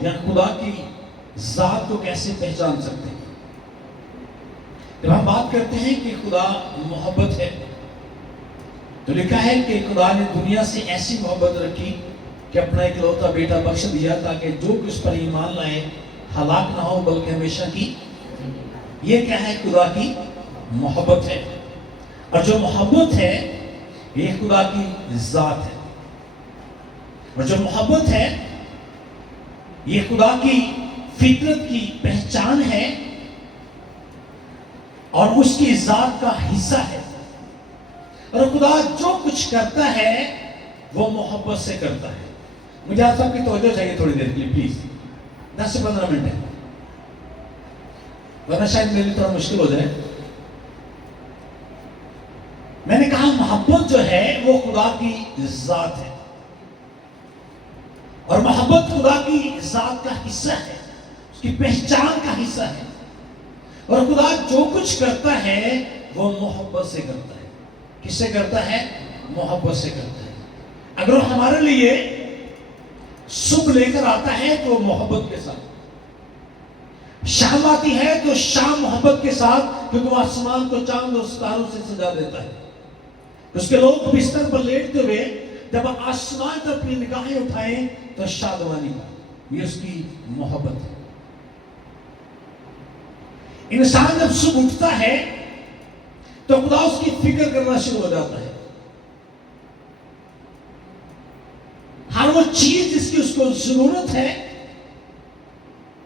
یا خدا کی ذات کو کیسے پہچان سکتے ہیں؟ جب ہم بات کرتے ہیں کہ خدا محبت ہے تو لکھا ہے کہ خدا نے دنیا سے ایسی محبت رکھی کہ اپنا اکلوتا بیٹا بخش دیا تاکہ جو کچھ پر ایمان لائے ہلاک نہ ہو بلکہ ہمیشہ کی۔ یہ کیا ہے؟ خدا کی محبت ہے، اور جو محبت ہے یہ خدا کی ذات ہے، اور جو محبت ہے یہ خدا کی فطرت کی پہچان ہے اور اس کی ذات کا حصہ ہے۔ اور خدا جو کچھ کرتا ہے وہ محبت سے کرتا ہے۔ مجھے آپ سب کی توجہ چاہیے تھوڑی دیر کے لیے، پلیز 10 سے 15 منٹ ہے، ورنہ شاید میرے لیے تھوڑا مشکل ہو جائے۔ میں نے کہا محبت جو ہے وہ خدا کی ذات ہے، اور محبت خدا کی ذات کا حصہ ہے، اس کی پہچان کا حصہ ہے، اور خدا جو کچھ کرتا ہے وہ محبت سے کرتا ہے۔ کس سے کرتا ہے؟ محبت سے کرتا ہے۔ اگر وہ ہمارے لیے صبح لے کر آتا ہے تو محبت کے ساتھ، شام آتی ہے تو شام محبت کے ساتھ، کیونکہ وہ آسمان کو چاند اور ستاروں سے سجا دیتا ہے۔ اس کے لوگ بستر پر لیٹتے ہوئے جب آسمان پر اپنی نگاہیں اٹھائیں تو شادمانی کا، یہ اس کی محبت ہے۔ انسان جب صبح اٹھتا ہے تو خدا اس کی فکر کرنا شروع ہو جاتا ہے۔ ہر وہ چیز جس کی اس کو ضرورت ہے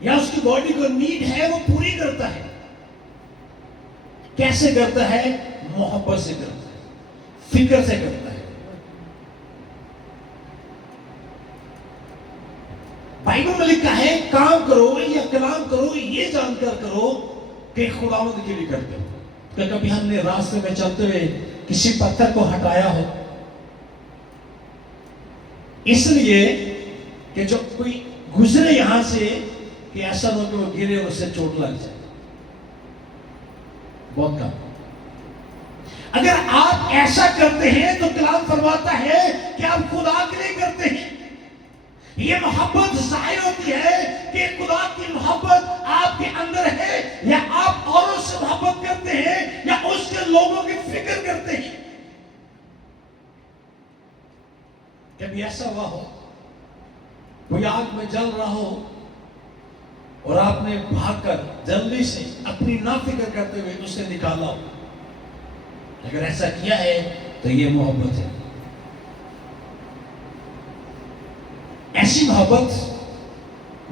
یا اس کی باڈی کو نیڈ ہے وہ پوری کرتا ہے۔ کیسے کرتا ہے؟ محبت سے کرتا ہے، فکر سے کرتا ہے۔ بائبل میں لکھا ہے کام کرو یا کلام کرو یہ جان کر کرو کہ خداوند کے لیے کرتے ہو۔ کہ کبھی ہم نے راستے میں چلتے ہوئے کسی پتھر کو ہٹایا ہو اس لیے کہ جو کوئی گزرے یہاں سے کہ ایسا نہ ہو کہ وہ گرے اور اس سے چوٹ لگ جائے؟ بہت کم۔ اگر آپ ایسا کرتے ہیں تو کلام فرماتا ہے کہ آپ خدا کے لیے کرتے ہیں۔ یہ محبت ظاہر ہوتی ہے کہ خدا کی محبت آپ کے اندر ہے، یا آپ اوروں سے محبت کرتے ہیں یا اس کے لوگوں کی فکر کرتے ہیں۔ کبھی ایسا ہوا ہو کوئی آگ میں جل رہا ہو اور آپ نے بھاگ کر جلدی سے اپنی نا فکر کرتے ہوئے اسے نکالا ہو؟ اگر ایسا کیا ہے تو یہ محبت ہے۔ ایسی محبت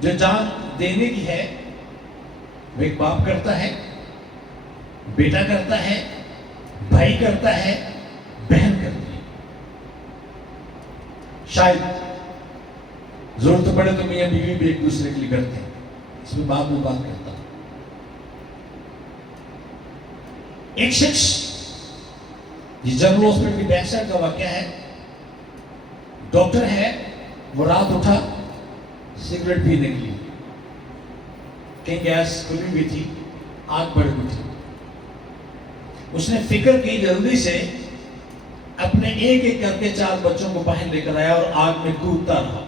جو جان دینے کی ہے وہ ایک باپ کرتا ہے، بیٹا کرتا ہے، بھائی کرتا ہے، بہن کرتی ہے۔ شاید ضرورت پڑے تو میاں بیوی بھی ایک دوسرے کے لیے کرتے ہیں، اس میں بعد میں بات کرتا ہوں۔ ایک شخص یہ جنرل ہاسپٹل کی بیک سائڈ کا واقعہ ہے، ڈاکٹر ہے، وہ رات اٹھا سگریٹ پینے کے لیے، کہیں گیس کھلی ہوئی تھی، آگ بڑھ گئی تھی۔ اس نے فکر کی، جلدی سے اپنے ایک ایک کر کے 4 بچوں کو باہر لے کر آیا اور آگ میں کودتا رہا۔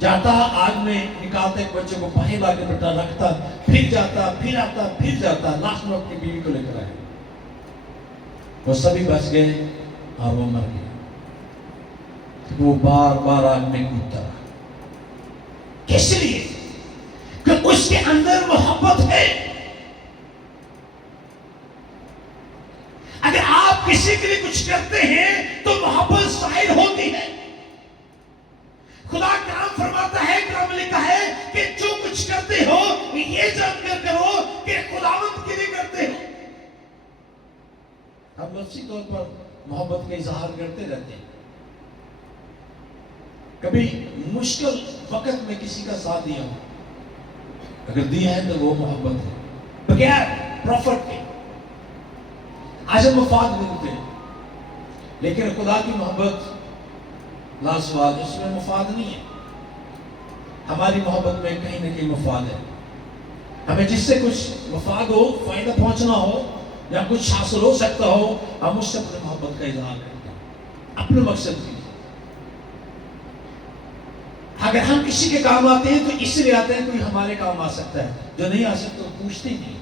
جاتا آگ میں نکالتا ایک بچے کو باہر لا کے بیٹا رکھتا، پھر جاتا، پھر آتا، پھر جاتا، لاسٹ میں اپنی بیوی کو لے کر آیا۔ وہ سبھی بچ گئے اور وہ مر گئے۔ وہ بار بار آگ میں کودتا رہا۔ کس لیے؟ کہ اس کے اندر محبت ہے۔ اگر آپ کسی کے لیے کچھ کرتے ہیں تو محبت ظاہر ہوتی ہے۔ خدا کلام فرماتا ہے، کلام میں لکھا ہے کہ جو کچھ کرتے ہو یہ جان کر کرو کہ خداوند کے لیے کرتے ہو۔ ہم لفظی طور پر محبت کا اظہار کرتے رہتے ہیں۔ کبھی مشکل وقت میں کسی کا ساتھ دیا ہو، اگر دیا ہے تو وہ محبت ہے، بغیر پروفٹ کے۔ آج ہم مفاد ملتے ہیں، لیکن خدا کی محبت لاسوال، اس میں مفاد نہیں ہے۔ ہماری محبت میں کہیں نہ کہیں مفاد ہے۔ ہمیں جس سے کچھ مفاد ہو، فائدہ پہنچنا ہو یا کچھ حاصل ہو سکتا ہو، ہم اس سے اپنے محبت کا اظہار کرتے ہیں، اپنے مقصد کی۔ اگر ہم کسی کے کام آتے ہیں تو اس لیے آتے ہیں کوئی ہمارے کام آ سکتا ہے، جو نہیں آ سکتا وہ پوچھتے ہی نہیں۔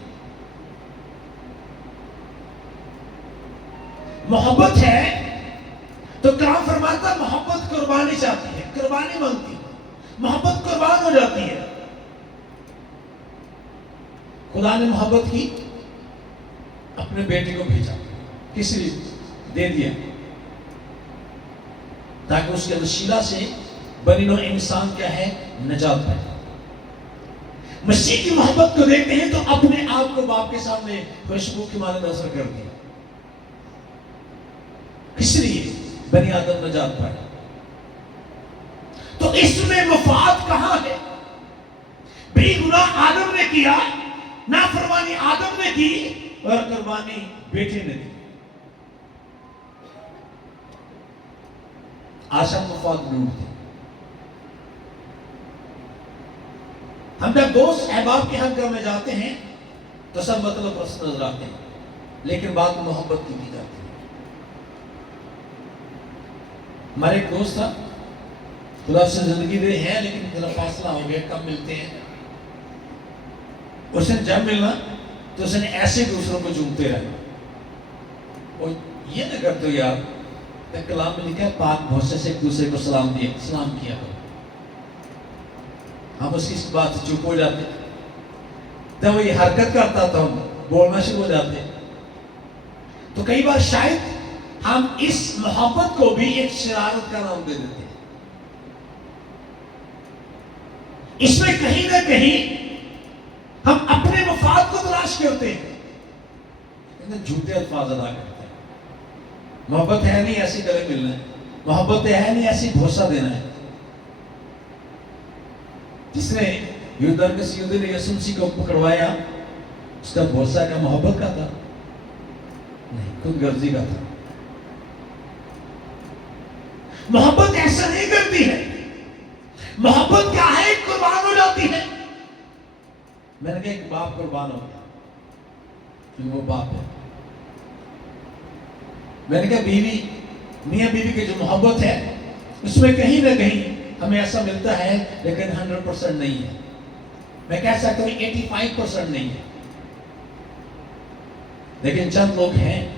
محبت ہے تو کلام فرماتا محبت قربانی چاہتی ہے، قربانی مانگتی ہے، محبت قربان ہو جاتی ہے۔ خدا نے محبت کی، اپنے بیٹے کو بھیجا، کس لیے دے دیا؟ تاکہ اس کے وسیلہ سے بنی نوع انسان کیا ہے؟ نجات پائے۔ مسیح کی محبت کو دیکھتے ہیں تو اپنے آپ کو باپ کے سامنے خوشبو کی مانند اثر کر دیا۔ کس لیے؟ بنی آدم نجات پائے۔ تو اس میں مفاد کہاں ہے؟ بے گناہ آدم نے کیا، نافرمانی آدم نے کی، اور قربانی بیٹے نے دی۔ آشا مفاد ڈھونڈتے۔ ہم جب دوست احباب کے حق میں جاتے ہیں تو سب مطلب رس نظر آتے ہیں، لیکن بعد میں محبت کی بھی جاتی ہے۔ ہمارے ایک دوست تھا، خدا سے زندگی دے ہیں لیکن ذرا فاصلہ ہو گیا، کم ملتے ہیں۔ اس نے جب ملنا تو اس نے ایسے دوسروں کو چومتے رہنا۔ اور یہ نہ کرتے یار، کلام میں لکھا ہے پاک بھوسے سے ایک دوسرے کو سلام کیا کرو۔ ہم اس کی بات سے چپ ہو جاتے، جب وہ یہ حرکت کرتا تو ہم بولنا شروع ہو جاتے۔ تو کئی بار شاید ہم اس محبت کو بھی ایک شرارت کا نام دے دیتے ہیں۔ اس میں کہیں نہ کہیں ہم اپنے مفاد کو تلاش کرتے ہیں، جھوٹے الفاظ ادا کرتے ہیں۔ محبت ہے نہیں ایسی گلے ملنا ہے، محبت ہے نہیں ایسی بھوسا دینا ہے۔ جس نے یودرکس یہودی نے یسوع مسیح کو پکڑوایا، اس کا بھوسا کا محبت کا تھا؟ نہیں، خود غرضی کا تھا۔ محبت ایسا نہیں کرتی ہے، محبت کیا ہے؟ قربان ہو جاتی ہے۔ میں نے کہا ایک باپ قربان ہو گیا، کیونکہ وہ باپ ہے۔ میں نے کہا بیوی، میاں بیوی کی جو محبت ہے اس میں کہیں نہ کہیں ہمیں ایسا ملتا ہے، لیکن 100% نہیں ہے۔ میں کہہ سکتا ہوں 85% نہیں ہے، لیکن چند لوگ ہیں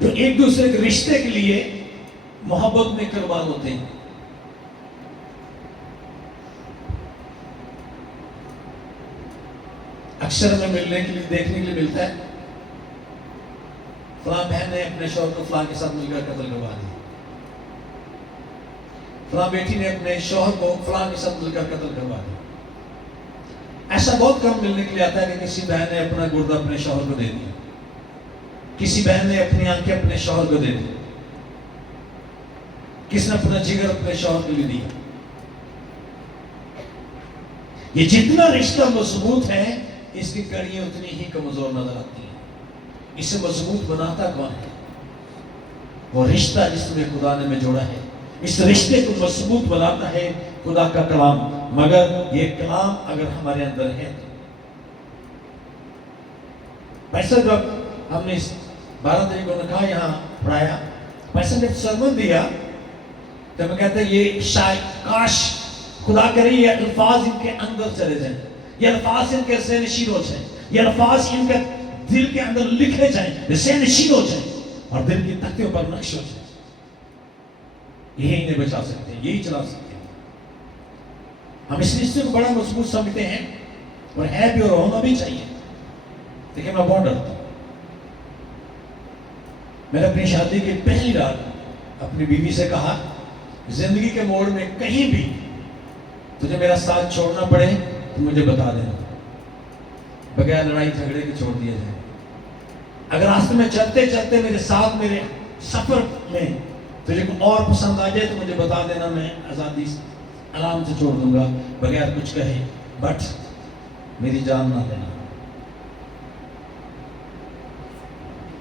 جو ایک دوسرے کے رشتے کے لیے محبت میں قربان ہوتے ہیں۔ اکثر ہمیں ملنے کے لیے، دیکھنے کے لیے ملتا ہے فلاں بہن نے اپنے شوہر کو فلاں کے ساتھ مل کر قتل کروا دیا، فلاں بیٹی نے اپنے شوہر کو فلاں کے ساتھ مل کر قتل کروا دیا۔ ایسا بہت کم ملنے کے لیے آتا ہے کہ کسی بہن نے اپنا گردہ اپنے شوہر کو دے دیا، کسی بہن نے اپنی آنکھیں اپنے شوہر کو دے دی، کس نے اپنا جگر اپنے شوہر کے لیے دیا۔ یہ جتنا رشتہ مضبوط ہے، اس کی کڑیاں اتنی ہی کمزور نظر آتی ہیں۔ اسے مضبوط بناتا کون ہے؟ وہ رشتہ جس میں خدا نے ہمیں جوڑا ہے۔ اس رشتے کو مضبوط بناتا ہے خدا کا کلام، مگر یہ کلام اگر ہمارے اندر ہے تو۔ پیسہ جب ہم نے 12 تاریخ کو نکاح یہاں پڑھایا، پیسہ جب سرمن دیا تو میں کہتا ہے یہ شاید کاش خدا کرے یہ الفاظ ان کے اندر چلے جائیں، یہ الفاظ ان کے ذہن نشین ہو جائیں، یہ الفاظ ان کے دل کے اندر لکھے جائیں، ذہن نشین ہو جائیں اور دل کی تختیوں پر نقش ہو جائیں۔ یہی انہیں بچا سکتے ہیں، یہی چلا سکتے ہیں۔ ہم اس رشتے کو بڑا مضبوط سمجھتے ہیں اور ہے بھی اور ہونا بھی چاہیے، لیکن میں بہت ڈرتا ہوں۔ میں نے اپنی شادی کی پہلی رات اپنی بیوی سے کہا زندگی کے موڑ میں کہیں بھی تجھے میرا ساتھ چھوڑنا پڑے تو مجھے بتا دینا، بغیر لڑائی جھگڑے کے چھوڑ دیا جائے۔ اگر راستے میں چلتے چلتے میرے ساتھ میرے سفر میں تجھے کوئی اور پسند آ جائے تو مجھے بتا دینا، میں آزادی آرام سے چھوڑ دوں گا بغیر کچھ کہے، بٹ میری جان نہ لینا۔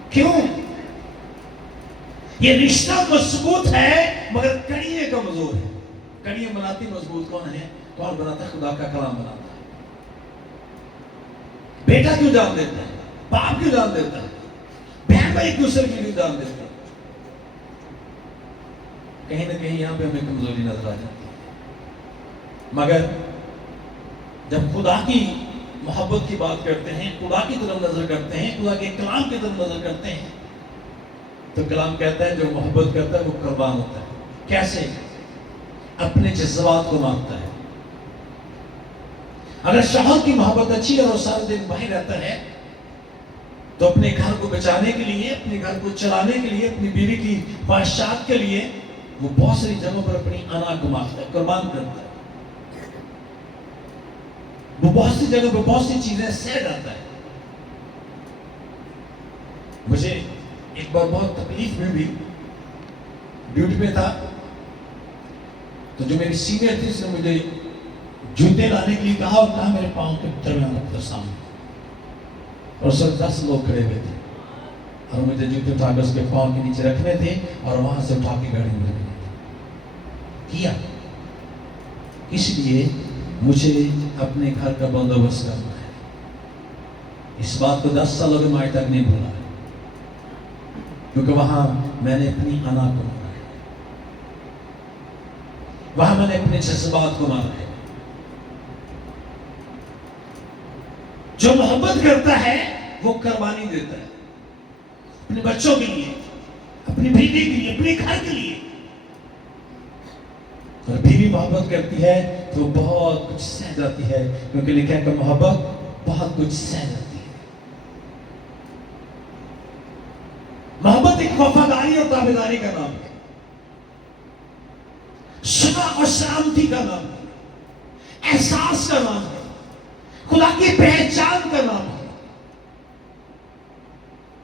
کیوں؟ یہ رشتہ مضبوط ہے مگر کڑیاں کمزور ہے۔ کڑیاں بناتی مضبوط کون ہے؟ کون بناتا ہے؟ خدا کا کلام بناتا ہے۔ بیٹا کیوں جان دیتا ہے؟ باپ کیوں جان دیتا ہے؟ بہن بھائی ایک دوسرے کے لیے جان دیتا ہے۔ کہیں نہ کہیں یہاں پہ ہمیں کمزوری نظر آ جاتی ہے. مگر جب خدا کی محبت کی بات کرتے ہیں، خدا کی طرف نظر کرتے ہیں، خدا کے کلام کی طرف نظر کرتے ہیں، تو کلام کہتا ہے جو محبت کرتا ہے وہ قربان ہوتا ہے. کیسے؟ اپنے جذبات کو مانتا ہے. اگر شوہر کی محبت اچھی ہے اور سارے دن باہر رہتا ہے تو اپنے گھر کو بچانے کے لیے، اپنے گھر کو چلانے کے لیے، اپنی بیوی کی خواہشات کے لیے وہ بہت ساری جگہوں پر اپنی انا کو مانگتا ہے، قربان کرتا ہے. وہ بہت سی جگہ پہ بہت سی چیزیں سہ جاتا ہے. مجھے ایک بار بہت تکلیف میں بھی ڈیوٹی پہ تھا تو جو میری سینئر تھی اس نے مجھے جوتے لانے کے لیے کہا اور کہا میرے پاؤں کے درمیان رکھ دو سامنے. اور سر 10 لوگ کھڑے ہوئے تھے اور مجھے جوتے اٹھا کے اس کے پاؤں کے نیچے رکھنے تھے اور وہاں سے اٹھا کے گاڑی میں رکھنے تھے. کیا اس لیے مجھے اپنے گھر کا بندوبست کرنا ہے. اس بات کو 10 سالوں کے مائی تک نہیں بھولا کیونکہ وہاں میں نے اپنی انا کو مارا ہے، وہاں میں نے اپنے جذبات کو مارا ہے. جو محبت کرتا ہے وہ قربانی دیتا ہے اپنے بچوں کے لیے، اپنی بیوی کے لیے، اپنے گھر کے لیے. اور بیوی محبت کرتی ہے تو بہت کچھ سہ جاتی ہے کیونکہ لکھا ہے کہ محبت بہت کچھ سہ جاتی ہے. محبت ایک وفاداری اور تابعداری کا نام ہے، صبح اور شانتی کا نام ہے، احساس کا نام ہے، خدا کی پہچان کا نام ہے.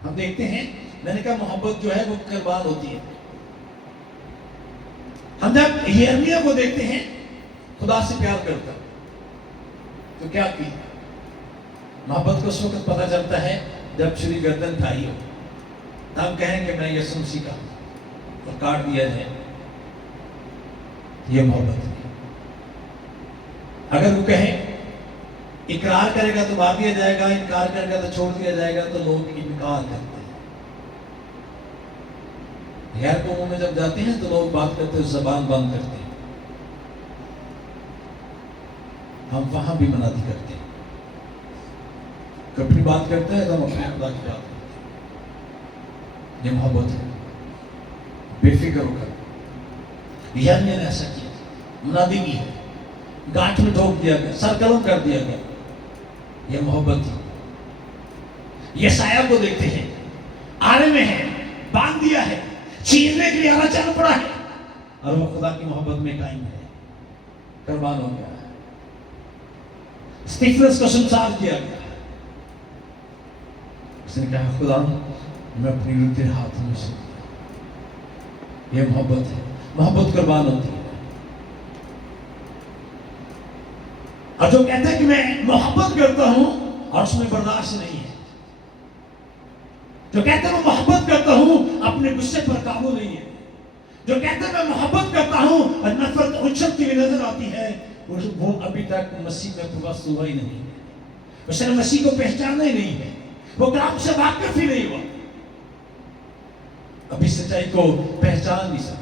ہم دیکھتے ہیں، میں نے کہا محبت جو ہے وہ قربان ہوتی ہے. ہم جب یرمیا کو دیکھتے ہیں خدا سے پیار کرتا تو کیا کی محبت کو اس وقت پتہ چلتا ہے جب چھری گردن کھائی ہو. ہم کہیں کہ میں یسوع مسیح کا اور کاٹ دیا جائے، یہ محبت ہے. اگر وہ کہیں اقرار کرے گا تو مار دیا جائے گا، انکار کرے گا تو چھوڑ دیا جائے گا، تو لوگ انکار کرتے ہیں. غیر قوموں میں جب جاتے ہیں تو لوگ بات کرتے ہیں، زبان بند کرتے ہیں. ہم وہاں بھی منادی کرتے ہیں. اپنی بات کرتے ہیں تو ہم اپنے خدا کی بات کرتے ہیں. یہ محبت ہے. بے فکر ہو کر یعنی نے ایسا کیا، منادی کی ہے، گانٹھ میں ٹھوک دیا گیا، سر قلم کر دیا گیا. یہ محبت تھی. یسایہ کو دیکھتے ہیں، آرے میں ہے، باندھ دیا ہے، چیرنے کے لیے آنا چل پڑا ہے اور وہ خدا کی محبت میں قائم ہے، قربان ہو گیا ہے. اسٹیفنس کو سنسار کیا گیا، اس نے کہا خدا میں اپنی روح تیرے ہاتھ میں سے. یہ محبت ہے. محبت قربان ہوتی ہے. اور جو کہتا ہے کہ میں محبت کرتا ہوں اور اس میں برداشت نہیں ہے، جو کہتا ہے میں محبت کرتا ہوں اپنے غصے پر قابو نہیں ہے، جو کہتا ہے میں محبت کرتا ہوں اور نفرت اچھلتی ہوئی نظر آتی ہے، وہ ابھی تک مسیح میں پیوست ہوا ہی نہیں ہے. اس نے مسیح کو پہچانا ہی نہیں ہے، وہ کلام سے واقف ہی نہیں ہوا، ابھی سچائی کو پہچان نہیں سکتا.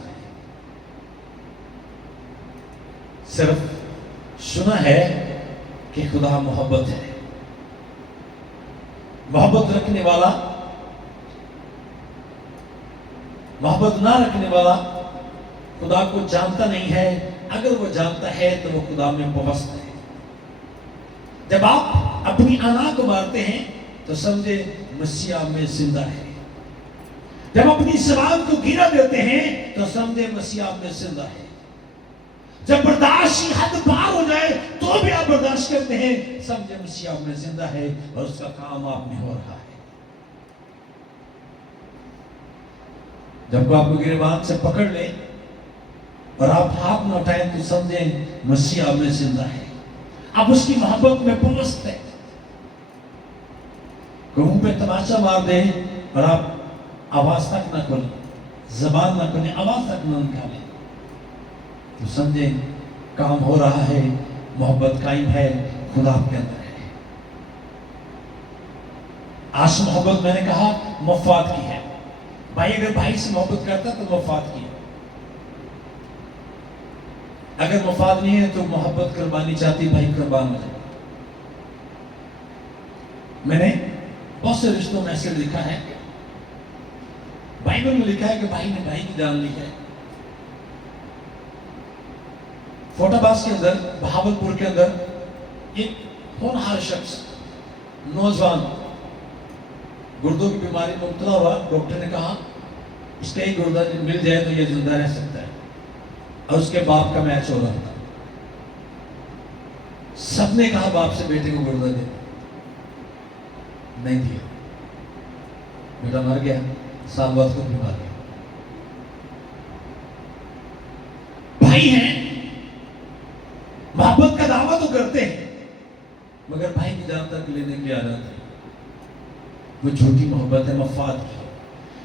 صرف سنا ہے کہ خدا محبت ہے. محبت رکھنے والا، محبت نہ رکھنے والا خدا کو جانتا نہیں ہے. اگر وہ جانتا ہے تو وہ خدا میں پیوست ہے. جب آپ اپنی انا کو مارتے ہیں تو سمجھے مسیح آپ میں زندہ ہے. جب اپنی زبان کو گرا دیتے ہیں تو سمجھے مسیح آپ میں زندہ ہے. جب برداشت کی حد پار ہو جائے تو بھی آپ برداشت کرتے ہیں، سمجھے مسیح آپ میں زندہ ہے اور اس کا کام آپ میں ہو رہا ہے. جب آپ کو گریبان سے پکڑ لیں اور آپ ہاتھ نہ اٹھائیں تو سمجھیں مسیح آپ میں زندہ ہے، آپ اس کی محبت میں پیوست ہیں. منہ پہ تماشا مار دیں اور آپ آواز تک نہ کھولیں، زبان نہ کھولیں، آواز تک نہ نکالیں تو سمجھیں کام ہو رہا ہے، محبت قائم ہے، خدا آپ کے اندر ہے. آج محبت میں نے کہا مفاد کی ہے. بھائی اگر بھائی سے محبت کرتا تو مفاد کی ہے. اگر مفاد نہیں ہے تو محبت قربانی چاہتی بھائی قربان ہو جائے. میں نے بہت سے رشتوں میں ایسے لکھا ہے, بائبل میں لکھا ہے کہ بھائی نے بھائی کی جان لی ہے. فوٹا باز کے اندر, بہاولپور کے اندر ایک ہونہار شخص, نوجوان گردوں کی بیماری میں مبتلا ہوا. ڈاکٹر نے کہا اس کا ایک گردہ مل جائے تو یہ زندہ رہ سکتا ہے, اور اس کے باپ کا میچ ہو رہا تھا. سب نے کہا باپ سے بیٹے کو گردہ دے, نہیں دیا. بیٹا مر گیا, سال بعد خود بھی مر گیا. بھائی ہیں, محبت کا دعویٰ تو کرتے ہیں مگر بھائی کی جان تک لینے کے لیے آ جاتے ہیں. وہ جھوٹی محبت ہے, مفاد کی.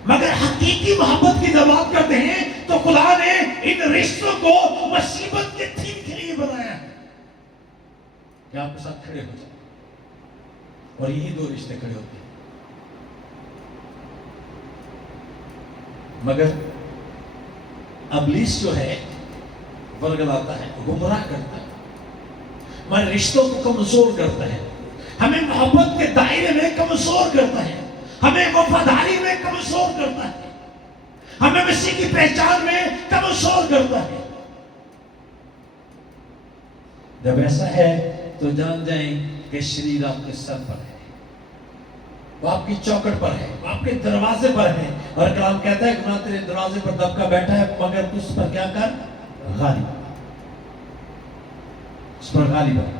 مگر حقیقی محبت کی جب بات کرتے ہیں تو خدا نے ان رشتوں کو مصیبت کے دن کے لیے بنایا ہے کہ آپ کے ساتھ کھڑے ہو جائیں, اور یہی دو رشتے کھڑے ہوتے ہیں. مگر ابلیس جو ہے ورگلاتا ہے, گمراہ کرتا ہے, ہمارے رشتوں کو کمزور کرتا ہے, ہمیں محبت کے دائرے میں کمزور کرتا ہے, ہمیں وفاداری میں کمزور کرتا ہے, ہمیں مسیح کی پہچان میں کمزور کرتا ہے. جب ایسا ہے تو جان جائیں کہ شریر آپ کے سر پر ہے, وہ آپ کی چوکٹ پر ہے, وہ آپ کے دروازے پر ہے. اور کلام کہتا ہے گناہ تیرے دروازے پر دبکا بیٹھا ہے, مگر تو اس پر کیا کر, غالب, اس پر غالب ہے.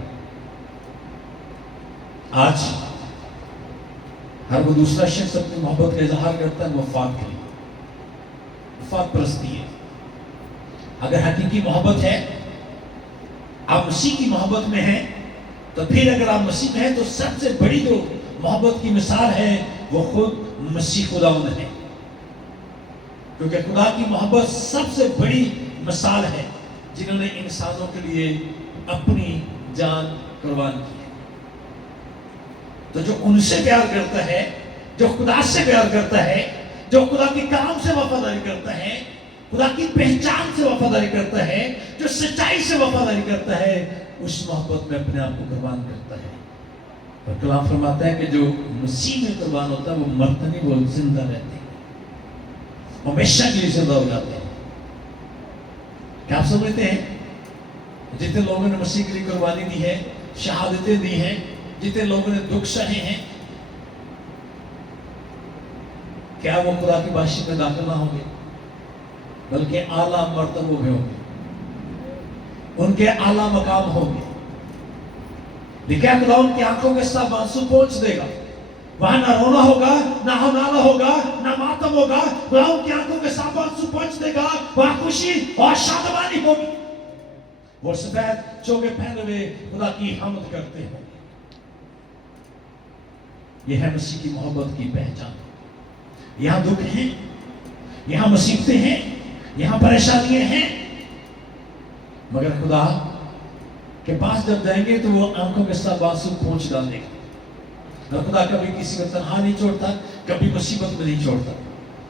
آج ہر وہ دوسرا شخص اپنی محبت کا اظہار کرتا ہے مفاد کے لیے, مفاد پرستی ہے. اگر حقیقی محبت ہے, آپ مسیح کی محبت میں ہیں, تو پھر اگر آپ مسیح میں ہیں تو سب سے بڑی جو محبت کی مثال ہے وہ خود مسیح خداوند ہے. کیونکہ خدا کی محبت سب سے بڑی مثال ہے جنہوں نے انسانوں کے لیے اپنی جان قربان کی ہے. تو جو ان سے پیار کرتا ہے, جو خدا سے پیار کرتا ہے, جو خدا کے کام سے وفاداری کرتا ہے, خدا کی پہچان سے وفاداری کرتا ہے, جو سچائی سے وفاداری کرتا ہے, اس محبت میں اپنے آپ کو قربان کرتا ہے. اور کلام فرماتا ہے کہ جو مسیح میں قربان ہوتا ہے وہ مرتا نہیں, وہ زندہ رہتے ہیں, ہمیشہ کے لیے زندہ ہو جاتے ہیں. کیا آپ سمجھتے ہیں جتنے لوگوں نے مسیح کے لیے قربانی دی ہے, شہادتیں دی ہیں, جتنے لوگوں نے دکھ سہے ہیں, کیا وہ خدا کی بادشاہی میں داخل نہ ہوں گے, بلکہ اعلیٰ مرتبوں میں ہوں گے, ان کے اعلیٰ مقام ہوں گے. دیکھیں خدا ان کی آنکھوں کے ساتھ آنسو پہنچ دے گا, وہاں نہ رونا ہوگا, نہ ہنانا ہوگا, نہ ماتم ہوگا. خدا ان کی آنکھوں کے ساتھ آنسو پہنچ دے گا, وہاں خوشی اور شادمانی ہوگی. وہ سفید چوگے پہنے ہوئے خدا کی حمد کرتے ہیں. یہ ہے مسیح کی محبت کی پہچان. یہاں دکھ ہیں, یہاں مصیبتیں ہیں, یہاں پریشانیاں ہیں, مگر خدا کے پاس جب جائیں گے تو وہ آنکھوں کے ساتھ آنسو پہنچ ڈالے گا. اور خدا کبھی کسی کو تنہا نہیں چھوڑتا, کبھی مصیبت میں نہیں چھوڑتا.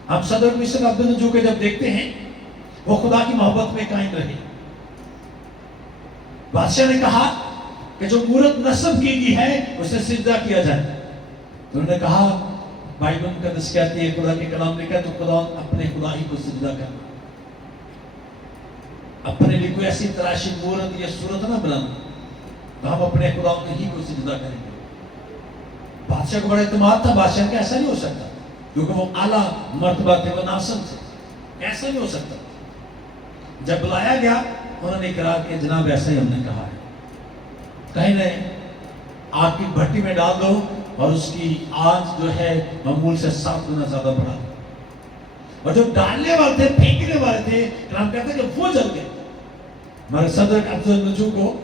ہم صدر مصر عبد النجو کو جب دیکھتے ہیں وہ خدا کی محبت میں قائم رہے. بادشاہ نے کہا کہ جو مورت نصب کی گئی ہے اسے سجدہ کیا جائے. تو انہوں نے کہا, بائبل مقدس کہتی ہے, خدا کے کلام لکھا ہے, تو خدا اپنے خدا ہی کو سجدہ کرنا, اپنے لیے کوئی ایسی تراشی مورت یا صورت نہ بنانا, تو ہم اپنے خدا ہی کو سجدہ کریں گے. بادشاہ کو بڑا اعتماد تھا, بادشاہ کا ایسا نہیں ہو سکتا کیونکہ وہ اعلیٰ مرتبہ تھے, وہ ناسم تھے, ایسا نہیں ہو سکتا. جب بلایا گیا انہوں نے اقرار کیا, جناب ایسا ہی ہم نے کہا ہے. کہیں نہیں, آگ کی بھٹی میں ڈال دو اور اس کی آنچ جو ہے معمول سے 7 گنا زیادہ بڑھا دو. اور جو ڈالنے والے تھے, پھینکنے والے تھے, کلام کہتا ہے کہ وہ جل گئے. مگر صدر عبد النجو کو,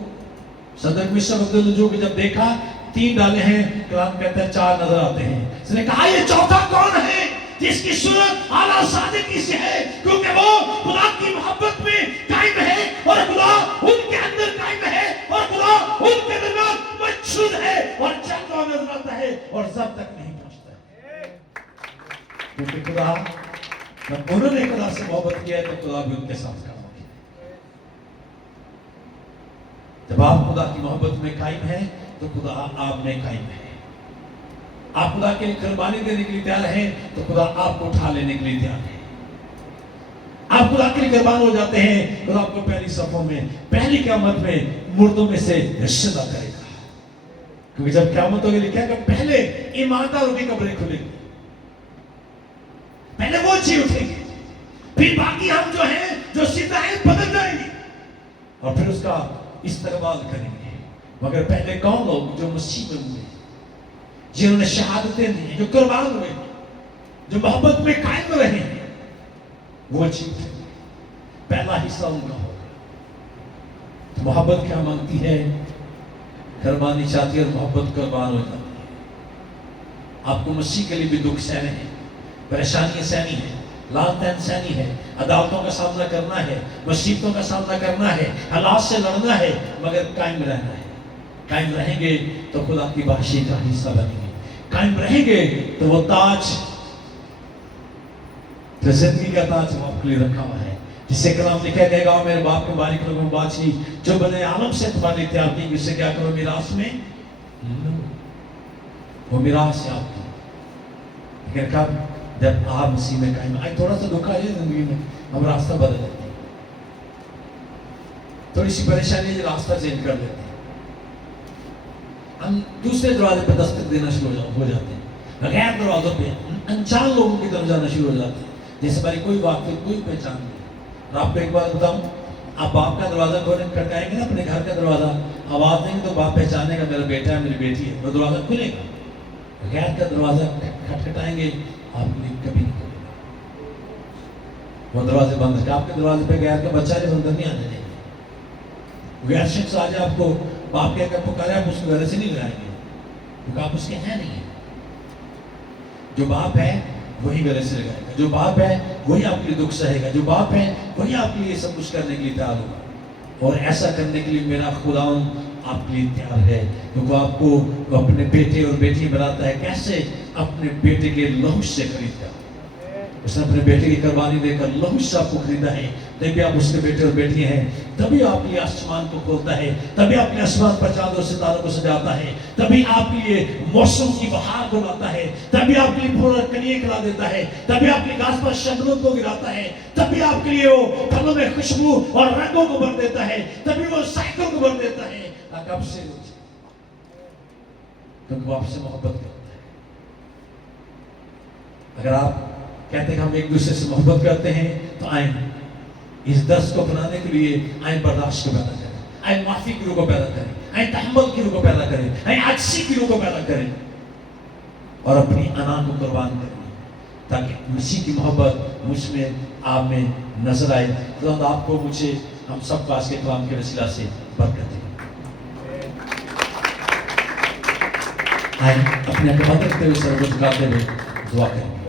صدر مصر عبد النجو کو جب دیکھا 3 ڈالے ہیں, کلام کہتا ہے 4 نظر آتے ہیں. اس نے کہا یہ چوتھا کون ہے جس کی صورت اعلیٰ صادقی سے ہے, کیونکہ وہ خدا کی محبت میں قائم ہے, اور خدا ان کے اندر قائم ہے, اور خدا ان کے درمیان موجود ہے, اور چند رہا نظر آتا ہے اور سب تک نہیں پہنچتا ہے. کیونکہ خدا جب انہوں نے خدا سے محبت کیا ہے تو خدا بھی ان کے ساتھ کام کیا. جب آپ خدا کی محبت میں قائم ہیں تو خدا آپ میں قائم ہے. آپ خدا کے لیے قربانی دینے کے لیے تیار ہیں تو خدا آپ کو اٹھا لینے کے لیے تیار ہے. آپ خدا کے لیے قربان ہو جاتے ہیں، خدا آپ کو پہلی صفوں میں، پہلی قیامت میں مردوں میں سے زندہ کرے گا. کیونکہ جب قیامت ہوگی لکھا ہے کہ پہلے ایمانداروں کی قبریں کھلیں گی، پہلے وہ جی اٹھیں گے، پھر باقی ہم جو ہیں جو زندہ ہیں بدل جائیں گے اور پھر اس کا استقبال کریں گے. مگر پہلے کون لوگ؟ جو مسیح میں ہوئے، جنہوں نے شہادتیں دی، جو قربان ہوئے، جو محبت میں قائم رہے ہیں، وہ چیز پہلا حصہ ان کا ہوگا. تو محبت کیا مانگتی ہے؟ قربانی چاہتی ہے اور محبت قربان ہو جاتی ہے. آپ کو مسیح کے لیے بھی دکھ سہنے ہیں، پریشانیاں سہنی ہیں، لعن طعن سہنی ہے، عدالتوں کا سامنا کرنا ہے، مصیبتوں کا سامنا کرنا ہے، حالات سے لڑنا ہے، مگر قائم رہنا ہے. قائم رہیں گے تو خدا کی بادشاہی کا حصہ بنیں گے. قائم رہیں گے تو وہ تاج، جو زندگی کا تاج وہ آپ کے لیے رکھا ہوا ہے، جس سے کلام لکھا گیا گا میرے باپ کے بارک لوگوں میں بادشاہی جو بنے عالم سے تمہاری تیار کی، جس سے کیا کرو میراث میں وہ میراث ہے آپ کی. لیکن کب؟ جب آپ مسیح میں قائم. آج تھوڑا سا دکھ آئے زندگی میں، ہم راستہ بدل لیتے ہیں، تھوڑی سی پریشانی ہے، راستہ چینج کر لیتے ہیں، ہم دوسرے دروازے پہ دستک دینا شروع ہو جاتے ہیں، بغیر دروازوں پہ انجان لوگوں کی طرف جانا شروع ہو جاتے ہیں جیسے ہماری کوئی واقعی کوئی پہچان نہیں. اور آپ کو ایک بات بتاؤں، آپ باپ کا دروازہ کھولیں کھٹکائیں گے نا، اپنے گھر کا دروازہ آواز دیں گے تو باپ پہچانے گا میرا بیٹا ہے، میری بیٹی ہے، وہ دروازہ کھلے گا. غیر کا دروازہ کھٹکھٹائیں گے آپ کے لیے کبھی نہیں کھلے گا، وہ دروازے بند ہے. آپ کے دروازے پہ غیر کا بچہ جو اندر نہیں آنے دیں گے. غیر شخص آ جائے آپ کو باپ کہہ کر پکارے، آپ اس کو گھر سے نہیں لگائیں گے کیونکہ آپ اس کے ہیں نہیں ہیں. جو باپ ہے وہی گلے سے لگائے گا، جو باپ ہے وہی آپ کے لیے دکھ سہے گا، جو باپ ہے وہی آپ کے لیے سب کچھ کرنے کے لیے تیار ہوگا. اور ایسا کرنے کے لیے میرا خدا آپ کے لیے تیار ہے، کیونکہ آپ کو اپنے بیٹے اور بیٹی بناتا ہے. کیسے؟ اپنے بیٹے کے لہو سے خرید کر. اس نے اپنے بیٹے کی قربانی دے کر لہو سے آپ کو خریدا ہے، تبھی آپ اس کے بیٹے اور بیٹی ہیں. تبھی آپ کے آسمان کو کھولتا ہے، تبھی آپ کے آسمان پر چاند اور ستاروں کو سجاتا ہے، تبھی آپ کے لیے موسم کی بہار کو لاتا ہے، تبھی آپ کے لیے پھول کنیے کھلا دیتا ہے، تبھی آپ کے گھاس پر شبنم کو گراتا ہے، تبھی آپ کے لیے وہ پھلوں میں خوشبو اور رنگوں کو بھر دیتا ہے، تبھی وہ سائیکل کو بھر دیتا ہے تاکہ آپ سے کیونکہ وہ آپ سے محبت کرتا ہے. اگر آپ کہتے ہیں کہ ہم ایک دوسرے سے محبت کرتے ہیں تو آئیں اس درس کو اپنانے کے لیے آئیں برداشت کو پیدا کریں، آئیں معافی کی روح کو پیدا کریں، آئیں تحمل کی روح کو پیدا کریں، آئیں عاجزی کی روح کو پیدا کریں اور اپنی انا کو قربان کریں تاکہ مسیح کی محبت مجھ میں آپ میں نظر آئے. خدا آپ کو مجھے ہم سب کو آج کے کلام کے وسیلہ سے برکت دے. آئیں اپنے عبادت کرتے ہوئے سر کو جھکاتے ہوئے دعا کریں.